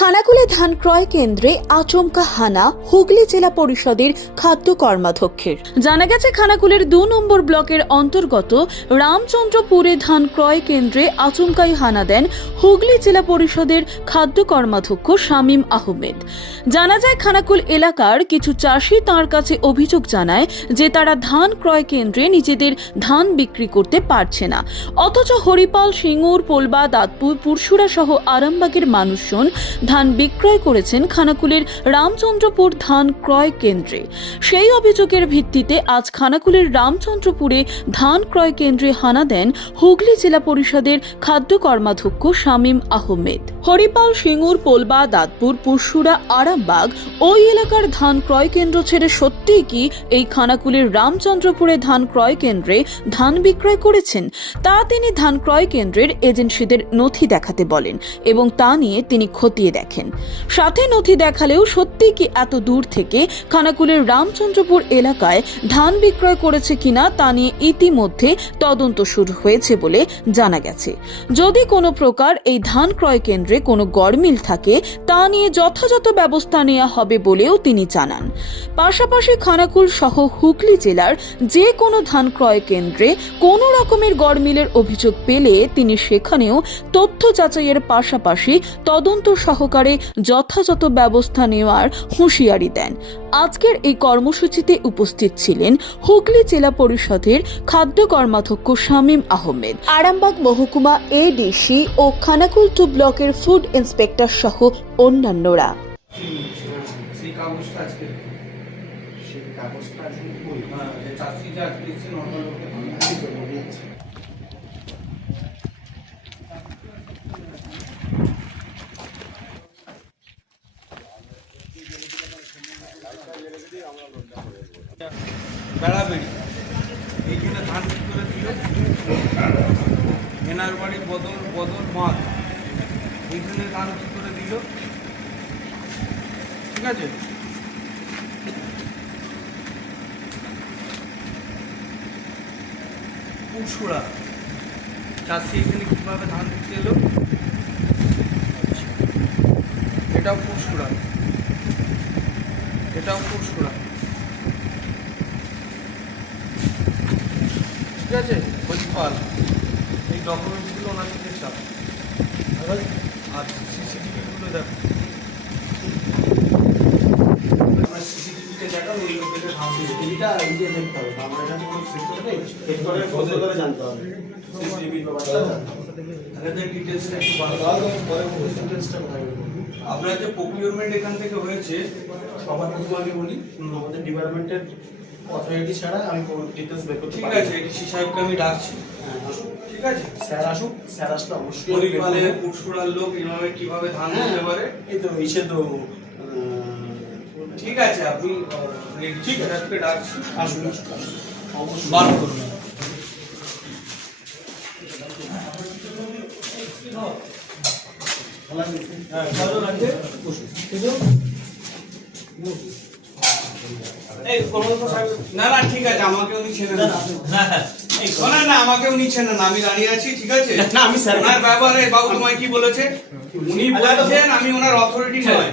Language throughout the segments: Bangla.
খানাকুলে ধান ক্রয় কেন্দ্রে আচমকা হানা হুগলি জেলা পরিষদের খাদ্য কর্মাধ্যক্ষের। জানা গেছে, খানাকুলের দু নম্বর ব্লকের অন্তর্গত রামচন্দ্রপুরে ধান ক্রয় কেন্দ্রে আচমকাই হানা দেন হুগলি জেলা পরিষদের খাদ্য কর্মাধ্যক্ষ শামীম আহমেদ। জানা যায়, খানাকুল এলাকার কিছু চাষি তার কাছে অভিযোগ জানায় যে তারা ধান ক্রয় কেন্দ্রে নিজেদের ধান বিক্রি করতে পারছে না। অথচ হরিপাল, সিঙ্গুর, পোলবা, দাঁতপুর পুরসুরা সহ আরামবাগের মানুষজন ধান বিক্রয় করেছেন খানাকুলের রামচন্দ্রপুর ধান ক্রয় কেন্দ্রে। সেই অভিযোগের ভিত্তিতে আজ খানাকুলের রামচন্দ্রপুরে ধান ক্রয় কেন্দ্রে হানা দেন হুগলি জেলা পরিষদের খাদ্য কর্মাধ্যক্ষ শামীম আহমেদ। হরিপাল সিঙ্গুর পোলবা, দাঁতপুর পুরসুরা আরামবাগ ওই এলাকার ধান ক্রয় কেন্দ্র ছেড়ে সত্যিই কি এই খানাকুলের রামচন্দ্রপুরে ধান ক্রয় কেন্দ্রে ধান বিক্রয় করেছেন? তা তিনি ধান ক্রয় কেন্দ্রের এজেন্সিদের নথি দেখাতে বলেন এবং তা নিয়ে তিনি খতিয়ে দেখেন। সাথে নথি দেখালেও সত্যি কি এত দূর থেকে খানাকুলের রামচন্দ্রপুর এলাকায় ধান বিক্রয় করেছে কিনা তা নিয়ে ইতিমধ্যে তদন্ত শুরু হয়েছে বলে জানা গেছে। যদি কোনো প্রকার এই ধান ক্রয় কেন্দ্রে কোনো গড়মিল থাকে, তা নিয়ে যথাযথ ব্যবস্থা নেওয়া হবে বলেও তিনি জানান। পাশাপাশি খানাকুল সহ হুগলি জেলার যে কোনো ধান ক্রয় কেন্দ্রে কোনো রকমের গড়মিলের অভিযোগ পেলে তিনি সেখানেও তথ্য যাচাইয়ের পাশাপাশি তদন্ত সহকারে যথাযথ ব্যবস্থা নেওয়ার হুঁশিয়ারি দেন। আজকের এই কর্মসূচিতে উপস্থিত ছিলেন হুগলি জেলা পরিষদের খাদ্য কর্মাধ্যক্ষ শামীম আহমেদ, আরামবাগ মহকুমা এডিসি ও খানাকুল টু ব্লকের ফুড ইন্সপেক্টর সহ অন্যান্যরা সেই কাগজটা আজকে সেই কাগজটা আজকে কই? হ্যাঁ যে চাষি যে আজকে এসেছে নর্মাল লোকে কি করব বলছি? বেড়াবেড়ি এইখানে ধান কি করে দিল এনার বাড়ি বদল বদল মাঠ এইখানে ধান কি করে দিল? ঠিক আছে? পুরসুরা চাষি এখানে কীভাবে ধান দিতে এলো? এটাও পুরসুরা এটাও পুরসুরা ঠিক আছে? হরিপাল এই ডকুমেন্টসগুলো ওনার থেকে চাপ আর সিসিটিভিগুলো দেখো দেখাবো, এই লোকেদের টিভিটা এই যে দেখতে হবে। আমার এখানে কোনো system নেই। চেক করে করে জানতে হবে। CCTV ব্যাপারটা জানতে হবে। তাদের ডিটেলসটা একটু পরে আপনার যে প্রকিউরমেন্ট এখান থেকে হয়েছে সবার প্রথমে আমি বলি আমাদের ডিপার্টমেন্টের অথরিটি ছাড়া আমি ডিটেলস বের করতে ঠিক আছে সাহেবকে আমি ডাকছি হ্যাঁ, আছে স্যার আসুক স্যার আসলে অবশ্যই আমি বের হরিপালে করব। পুরসুরার লোক এইভাবে কীভাবে ধান পারে এই তো ইসে তো ঠিক আছে আপনি ঠিক আছে। ডাকছি আসুন আসুন আসুন। অবশ্যই বার করুন ভালো লাগছে বসুন। এই কর্মকর্তা সাহেব না না ঠিক আছে আমাকে উনি ছেড়ে দেন হ্যাঁ, হ্যাঁ। শোনেন না আমাকে উনি না আমি দাঁড়িয়ে আছি ঠিক আছে? না, আমি স্যার- ওনার ব্যাপারে বাবু তোমায় কি বলেছে? উনি বলেছেন আমি ওনার অথরিটি নয়।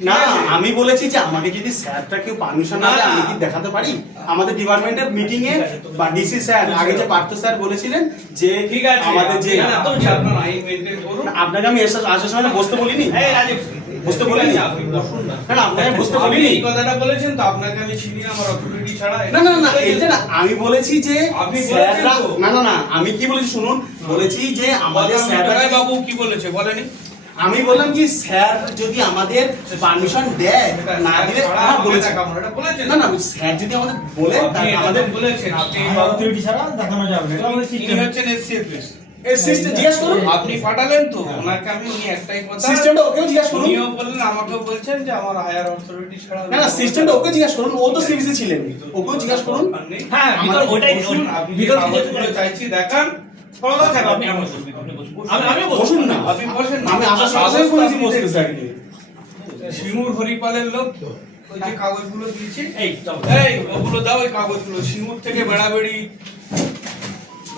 না আমি বলেছি যে আমাকে যদি স্যারটা কেউ পারমিশন না, দেয় আমি কি দেখাতে পারি? আমাদের ডিপার্টমেন্টের মিটিং এ বা ডিসি স্যার আগে যে পার্থ স্যার বলেছিলেন যে ঠিক আছে। আমাদের যে আপনার আইন মেনটেন করুন। আপনাকে আমি এসে আসার সময় বসতে বলিনি? এই রাজীব বুঝতে বলিনি? আপনি বসুন না। না, না, আপনাকে বুঝতে আপনি বলিনি? এই কথাটা বলেছেন তো আপনাকে আমি চিনি আমার অথরিটি ছাড়া। না না না না আমি বলেছি যে আপনি স্যাররা না না না আমি কি বলেছি শুনুন বলেছি যে আমাদের স্যাররা বাবু কি বলেছে বলেনি? আমি বললাম কি স্যার যদি আমাদের পারমিশন দেয় না দিলে হ্যাঁ বলেছে। না না স্যার যদি আমাদের বলে আমাদের বলেছেন। আপনি অথরিটি ছাড়া দেখানো যাবে এটা আমাদের তিনি system। হচ্ছেন এসসিএফএস এই সিস্টেম জিজ্ঞেস করুন। আপনি পাঠালেন তো ওনাকে আমি উনি একটাই কথা সিস্টেমটা ওকেও জিজ্ঞেস করুন। উনিও বললেন আমাকেও বলছেন যে আমার হায়ার অথরিটি ছাড়া না না সিস্টেমটা ওকে জিজ্ঞেস করুন ও তো সিবিসি ছিলেন। ওকেও জিজ্ঞেস করুন। হ্যাঁ, ভিতর- আমাদের- আপনি ভিতর থেকে কাগজগুলো যেগুলো- চাইছি দেখান। আপনি আমার বসুন, আপনি বসুন। আমি- বসুন। না। আপনি বসেন আমি আসার সময় বলেছি বসতে স্যারকে শিমুর হরিপালের লোক ওই যে কাগজগুলো দিয়েছি। এই, এই ওগুলো দাও ওই কাগজগুলো। শিমুর থেকে বেড়াবেড়ি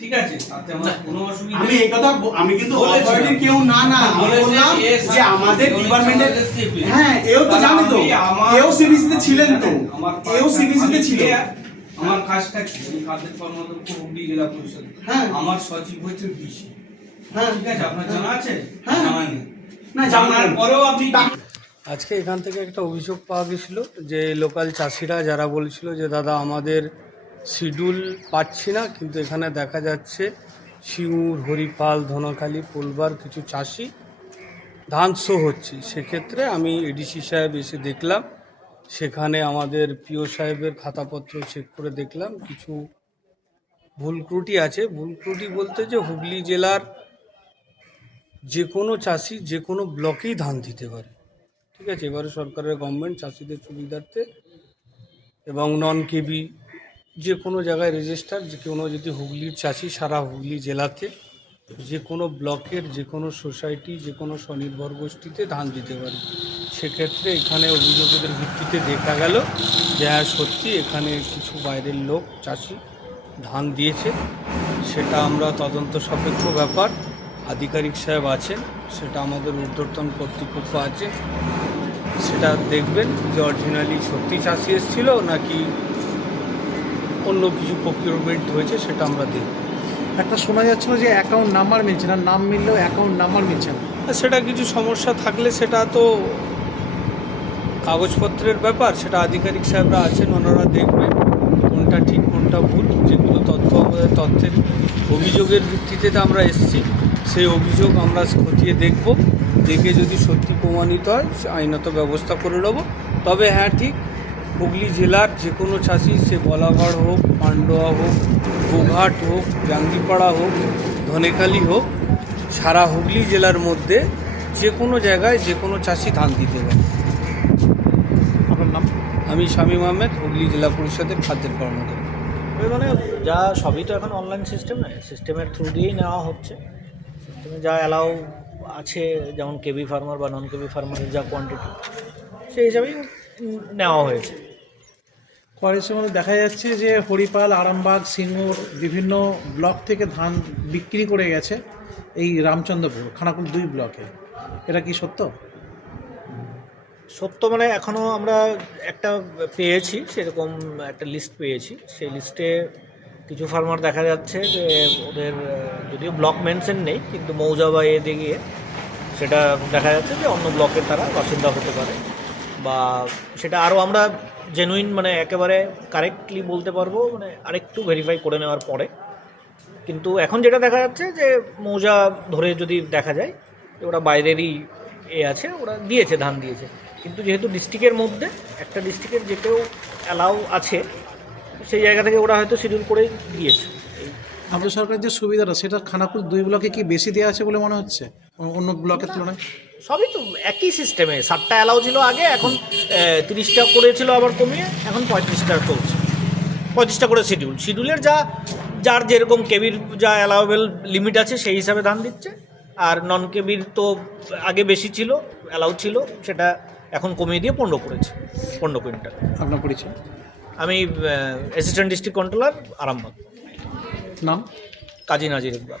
ঠিক আছে তাতে আমার কোনো অসুবিধা আমি এই কথা আমি কিন্তু। অথরিটির কেউ না না বললাম যে আমাদের ডিপার্টমেন্টের হ্যাঁ এও তো জানে তো। এও সিবিসিতে ছিলেন তো। আমার এও সিবিসিতে ছিল। আমার কাজটা কি? আমি হুগলি জেলা পরিষদ। হ্যাঁ। আমার সচিব হচ্ছে ডিসি হ্যাঁ। ঠিক আছে আপনার জানা আছে? হ্যাঁ। জানা নেই। না জানার জানার পরেও আপনি আজকে এখান থেকে একটা অভিযোগ পাওয়া গেছিল যে লোকাল চাষিরা যারা বলছিল যে দাদা আমাদের শিডিউল পাচ্ছি না, কিন্তু এখানে দেখা যাচ্ছে শিউর হরিপাল, ধনখালি, পোলবার কিছু চাষি ধান শো হচ্ছে। সেক্ষেত্রে আমি এডিসি সাহেব এসে দেখলাম, সেখানে আমাদের পিও সাহেবের খাতাপত্র চেক করে দেখলাম, কিছু ভুল ত্রুটি আছে। ভুল ত্রুটি বলতে যে হুগলি জেলার যে কোনো চাষি যে কোনো ব্লকেই ধান দিতে পারে। ঠিক আছে, এবারে সরকারের গভর্নমেন্ট চাষিদের সুবিধার্থে এবং নন কেবি যে কোনো জায়গায় রেজিস্টার যে কোনো যদি হুগলির চাষি সারা হুগলি জেলাতে যে কোনো ব্লকের, যে কোনো সোসাইটি যে কোনো স্বনির্ভর গোষ্ঠীতে ধান দিতে পারে। সেক্ষেত্রে এখানে অভিযোগের ভিত্তিতে দেখা গেল যে হ্যাঁ সত্যি এখানে কিছু বাইরের লোক, চাষি ধান দিয়েছে। সেটা আমরা তদন্ত সাপেক্ষ ব্যাপার। আধিকারিক সাহেব আছেন, সেটা আমাদের ঊর্ধ্বতন কর্তৃপক্ষ আছে। সেটা দেখবেন যে অরিজিনালি সত্যি চাষি এসেছিল নাকি অন্য কিছু প্রকিউরমেন্ট হয়েছে সেটা আমরা দেখব। একটা শোনা যাচ্ছিল যে অ্যাকাউন্ট নাম্বার মিলছে না নাম মিললেও অ্যাকাউন্ট নাম্বার মিলছে না। সেটা কিছু সমস্যা থাকলে সেটা তো কাগজপত্রের ব্যাপার সেটা আধিকারিক সাহেবরা আছেন ওনারা দেখবেন কোনটা ঠিক কোনটা ভুল যেগুলো তথ্য আমাদের তথ্যের অভিযোগের ভিত্তিতে তো আমরা এসেছি সেই অভিযোগ আমরা খতিয়ে দেখব দেখে যদি সত্যি প্রমাণিত হয় সে আইনত ব্যবস্থা করে নেব। তবে হ্যাঁ ঠিক হুগলি জেলার যে কোনো চাষি সে বলাগড় হোক পান্ডোয়া হোক গোঘাট হোক জাঙ্গিপাড়া হোক ধনেখালি হোক সারা হুগলি জেলার মধ্যে যে কোনো জায়গায় যে কোনো চাষি ধান দিতে পারে। আপনার নাম? আমি শামীম আহমেদ হুগলি জেলা পরিষদের খাদ্যের কর্মকর্তা। মানে যা সবই তো এখন অনলাইন সিস্টেম না সিস্টেমের থ্রু দিয়েই নেওয়া হচ্ছে। সিস্টেমে যা অ্যালাউ আছে যেমন কেবি ফার্মার বা নন কেবি ফার্মারের যা কোয়ান্টিটি সেই হিসাবেই নেওয়া হয়েছে কলেজের মধ্যে দেখা যাচ্ছে যে হরিপাল আরামবাগ সিঙ্গুর বিভিন্ন ব্লক থেকে ধান বিক্রি করে গেছে এই রামচন্দ্রপুর খানাকুল দুই ব্লকে। এটা কি সত্য? সত্য মানে এখনও আমরা একটা পেয়েছি সেরকম একটা লিস্ট পেয়েছি। সেই লিস্টে কিছু ফার্মার দেখা যাচ্ছে যে ওদের যদিও ব্লক মেনশন নেই কিন্তু মৌজা বা এ দিয়ে সেটা দেখা যাচ্ছে যে অন্য ব্লকের তারা বাসিন্দা হতে পারে। বা সেটা আরও আমরা জেনুইন মানে একেবারে কারেক্টলি বলতে পারব মানে আরেকটু ভেরিফাই করে নেওয়ার পরে। কিন্তু এখন যেটা দেখা যাচ্ছে যে মৌজা ধরে যদি দেখা যায়, যে ওরা বাইরেরই এ আছে, ওরা দিয়েছে, ধান দিয়েছে। কিন্তু যেহেতু ডিস্ট্রিক্টের মধ্যে, একটা ডিস্ট্রিক্টের যে কেউ অ্যালাউ আছে, সেই জায়গা থেকে ওরা হয়তো শিডিউল করেই দিয়েছে। রাজ্য সরকারের যে সুবিধাটা, সেটা খানাকুল দুই ব্লকে কি বেশি দেওয়া আছে বলে মনে হচ্ছে? অন্য ব্লকের তুলনায়? সবই তো একই সিস্টেমে ষাটটা অ্যালাউ ছিল আগে এখন তিরিশটা করেছিল আবার কমিয়ে এখন পঁয়ত্রিশটা চলছে। পঁয়ত্রিশটা করে শিডিউল শিডিউলের যা যার যেরকম কেবির যা অ্যালাউবেল লিমিট আছে সেই হিসাবে ধান দিচ্ছে। আর নন কেবির তো আগে বেশি ছিল অ্যালাউ ছিল সেটা এখন কমিয়ে দিয়ে পনেরো করেছে পনেরো কুইন্টাল আপনার পরিচয়? আমি অ্যাসিস্ট্যান্ট ডিস্ট্রিক্ট কন্ট্রোলার আরামবাগ। নাম? কাজী নাজির ইকবাল।